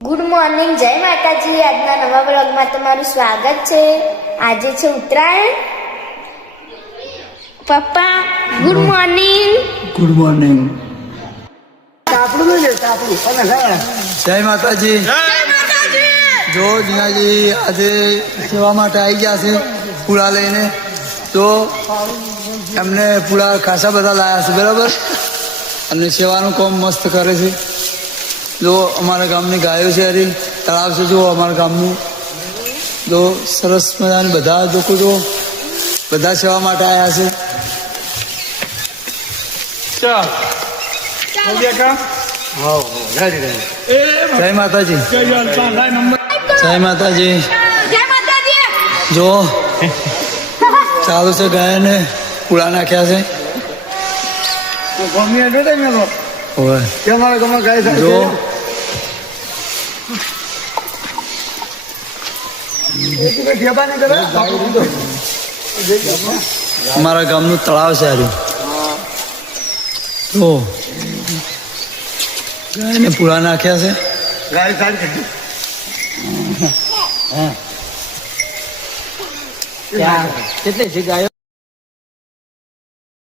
Good morning, જય માતાજી. આજના નવા વ્લોગમાં તમારું સ્વાગત છે. આજે છે ઉત્તરાયણ. પપ્પા ગુડ મોર્નિંગ. Good morning. જય માતાજી. જો જીનાજી આજે સેવા માટે આવી ગયા છે પૂળા લઈને. તો એમને પૂળા ખાસા બધા લાયા છે, બરાબર. અને સેવાનું કામ મસ્ત કરે છે. જો અમારા ગામની ગાયો છે, હરી તળાવ છે, જો અમારા ગામનું જો સરસ મજાની બધા લોકો જો બધા સેવા માટે આવ્યા છે. જય માતાજી. જય માતાજી. જો ચાલુ છે, ગાયને પૂળા નાખ્યા છે. જો અમારા ગામનું તળાવ છે હારું. તો ગાયને પૂળા નાખ્યા છે. કેટલી છે ગાયો?